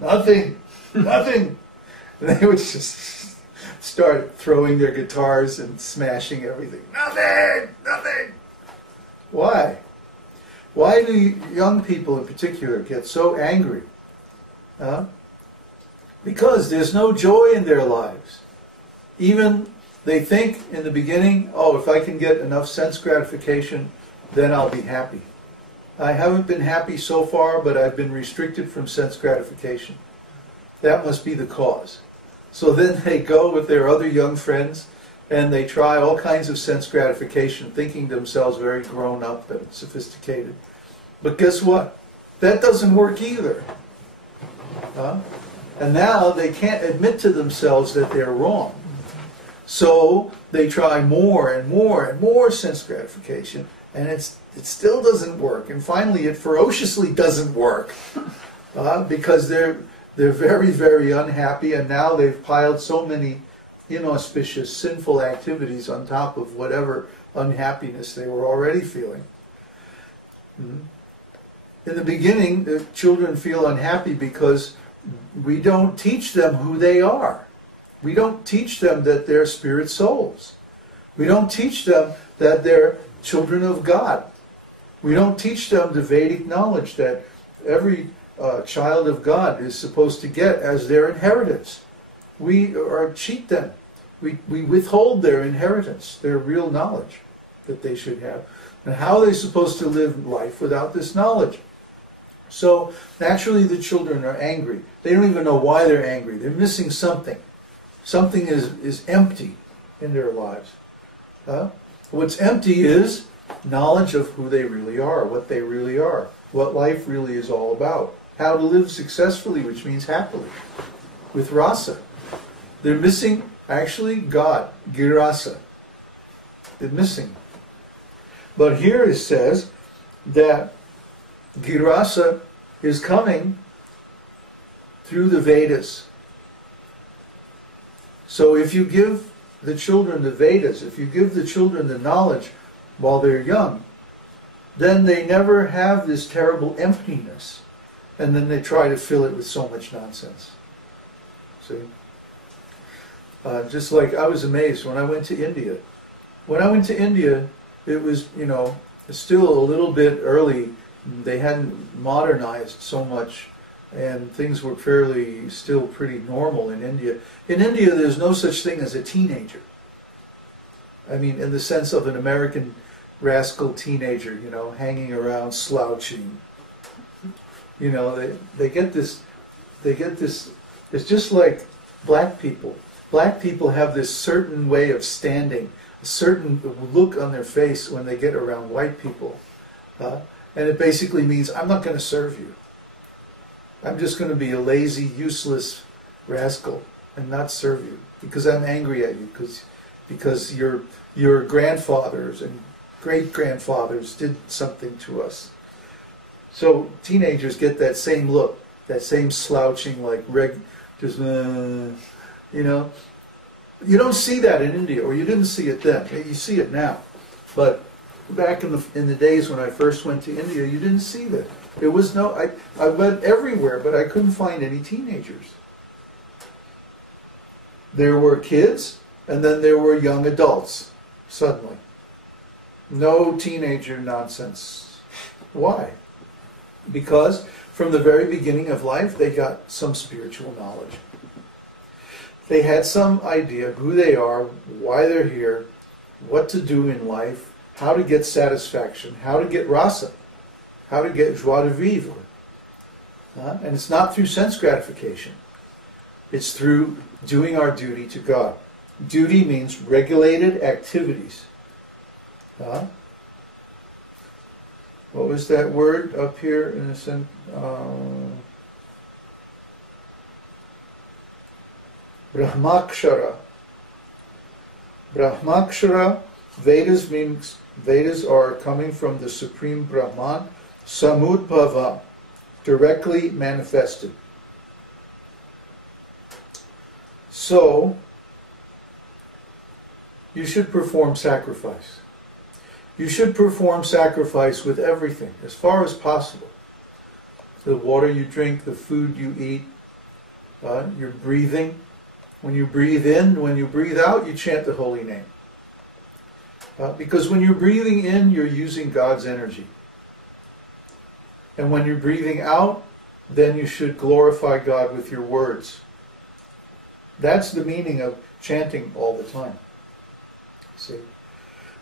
Nothing, nothing. And they would just start throwing their guitars and smashing everything. Nothing, nothing. Why? Why do young people in particular get so angry? Because there's no joy in their lives. Even they think in the beginning, oh, if I can get enough sense gratification, then I'll be happy. I haven't been happy so far, but I've been restricted from sense gratification. That must be the cause. So then they go with their other young friends and they try all kinds of sense gratification, thinking themselves very grown up and sophisticated. But guess what? That doesn't work either. And now they can't admit to themselves that they're wrong. So they try more and more and more sense gratification, and it still doesn't work. And finally, it ferociously doesn't work because they're very, very unhappy, and now they've piled so many inauspicious, sinful activities on top of whatever unhappiness they were already feeling. In the beginning, the children feel unhappy because we don't teach them who they are. We don't teach them that they're spirit souls. We don't teach them that they're children of God. We don't teach them the Vedic knowledge that every child of God is supposed to get as their inheritance. We cheat them. We withhold their inheritance, their real knowledge that they should have. And how are they supposed to live life without this knowledge? So naturally the children are angry. They don't even know why they're angry. They're missing something. Something is empty in their lives. What's empty is knowledge of who they really are, what they really are, what life really is all about, how to live successfully, which means happily, with rasa. They're missing, actually, God, girasa. They're missing. But here it says that girasa is coming through the Vedas. So if you give the children the Vedas, if you give the children the knowledge while they're young, then they never have this terrible emptiness. And then they try to fill it with so much nonsense. See? Just like I was amazed when I went to India. When I went to India, it was, still a little bit early. They hadn't modernized so much, and things were still pretty normal in India. In India, there's no such thing as a teenager. I mean, in the sense of an American rascal teenager, hanging around slouching. They get this, it's just like black people. Black people have this certain way of standing, a certain look on their face when they get around white people. And it basically means, I'm not going to serve you. I'm just going to be a lazy, useless rascal and not serve you because I'm angry at you, because your grandfathers and great-grandfathers did something to us. So teenagers get that same look, that same slouching, like You don't see that in India, or you didn't see it then. You see it now. But back in the days when I first went to India, you didn't see that. There was no, I went everywhere, but I couldn't find any teenagers. There were kids, and then there were young adults, suddenly. No teenager nonsense. Why? Because from the very beginning of life, they got some spiritual knowledge. They had some idea of who they are, why they're here, what to do in life, how to get satisfaction, how to get rasa, how to get joie de vivre. And it's not through sense gratification. It's through doing our duty to God. Duty means regulated activities. What was that word up here in a sense? Brahmākṣara. Brahmākṣara, Vedas are coming from the Supreme Brahman, samudbhavam, directly manifested. So, you should perform sacrifice. You should perform sacrifice with everything, as far as possible. The water you drink, the food you eat, You're breathing. When you breathe in, when you breathe out, you chant the holy name. Because when you're breathing in, you're using God's energy. And when you're breathing out, then you should glorify God with your words. That's the meaning of chanting all the time. See?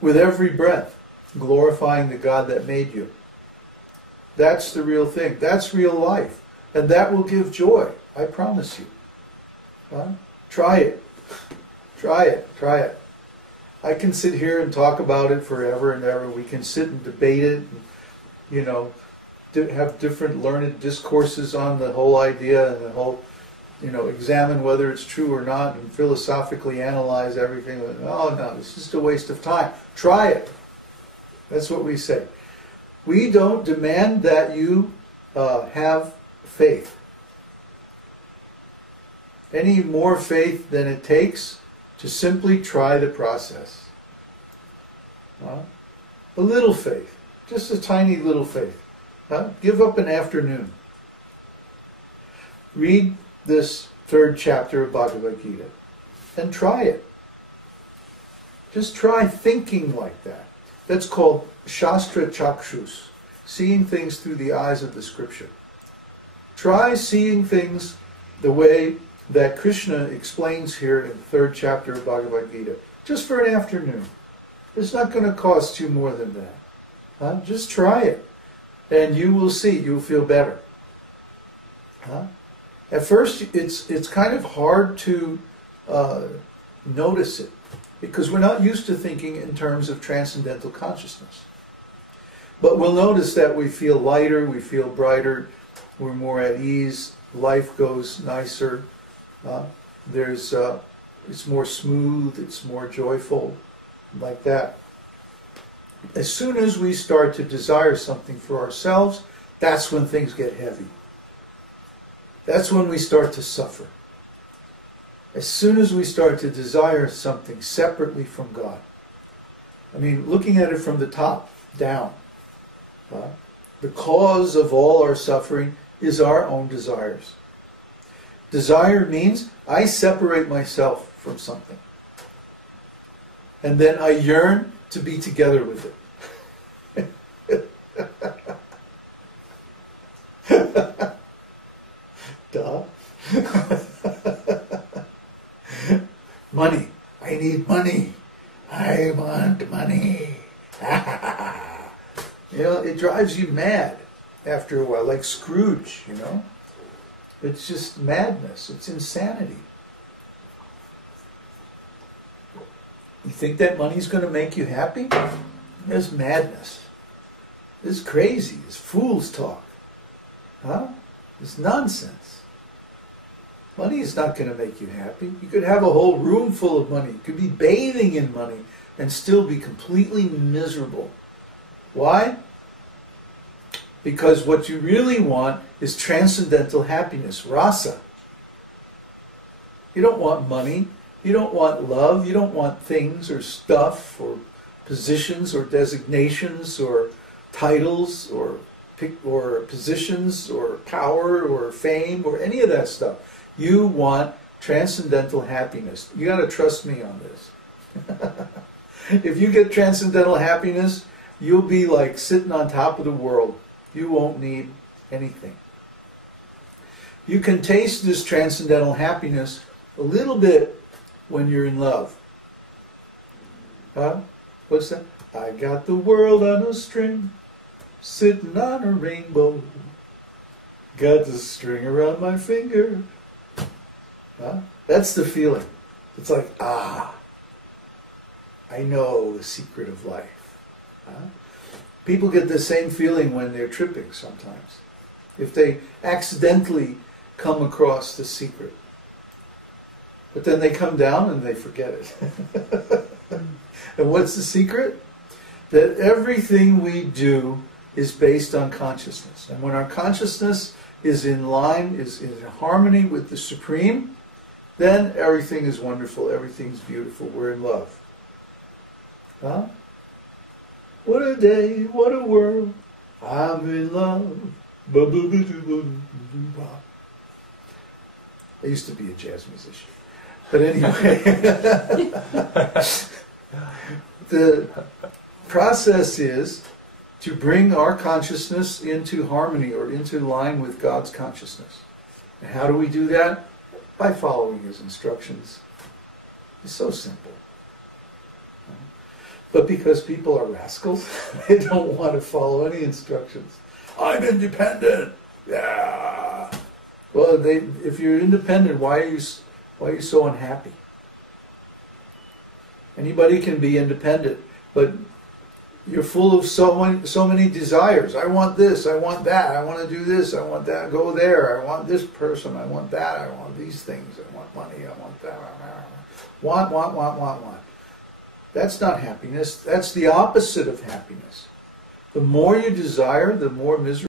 With every breath, glorifying the God that made you. That's the real thing. That's real life. And that will give joy. I promise you. Try it. Try it. Try it. I can sit here and talk about it forever and ever. We can sit and debate it, and, have different learned discourses on the whole idea and the whole, examine whether it's true or not and philosophically analyze everything. Oh no, it's just a waste of time. Try it. That's what we say. We don't demand that you have faith. Any more faith than it takes to simply try the process. A little faith. Just a tiny little faith. Give up an afternoon. Read this 3rd chapter of Bhagavad-gītā and try it. Just try thinking like that. That's called Shastra Chakshus, seeing things through the eyes of the scripture. Try seeing things the way that Krishna explains here in the 3rd chapter of Bhagavad-gītā, just for an afternoon. It's not going to cost you more than that. Just try it, and you will see, you'll feel better. At first, it's kind of hard to notice it, because we're not used to thinking in terms of transcendental consciousness. But we'll notice that we feel lighter, we feel brighter, we're more at ease, life goes nicer, it's more smooth, it's more joyful, like that. As soon as we start to desire something for ourselves, that's when things get heavy. That's when we start to suffer. As soon as we start to desire something separately from God. I mean, looking at it from the top down. The cause of all our suffering is our own desires. Desire means I separate myself from something. And then I yearn to be together with it. Duh. Money. I need money. I want money. It drives you mad after a while, like Scrooge, It's just madness. It's insanity. You think that money's going to make you happy? It's madness. It's crazy. It's fool's talk. It's nonsense. Money is not going to make you happy. You could have a whole room full of money. You could be bathing in money and still be completely miserable. Why? Because what you really want is transcendental happiness, rasa. You don't want money. You don't want love. You don't want things or stuff or positions or designations or titles or positions or power or fame or any of that stuff. You want transcendental happiness. You got to trust me on this. If you get transcendental happiness, you'll be like sitting on top of the world. You won't need anything. You can taste this transcendental happiness a little bit when you're in love. What's that? I got the world on a string, sitting on a rainbow. Got the string around my finger. That's the feeling. It's like, I know the secret of life. People get the same feeling when they're tripping sometimes. If they accidentally come across the secret. But then they come down and they forget it. And what's the secret? That everything we do is based on consciousness. And when our consciousness is in line, is in harmony with the Supreme, then everything is wonderful, everything's beautiful, we're in love. What a day, what a world, I'm in love. I used to be a jazz musician. But anyway, the process is to bring our consciousness into harmony or into line with God's consciousness. And how do we do that? By following His instructions. It's so simple. But because people are rascals, they don't want to follow any instructions. I'm independent. Yeah. Well, if you're independent, why are you so unhappy? Anybody can be independent, but you're full of so many desires. I want this, I want that, I want to do this, I want that, go there, I want this person, I want that, I want these things, I want money, I want that. Want. That's not happiness. That's the opposite of happiness. The more you desire, the more misery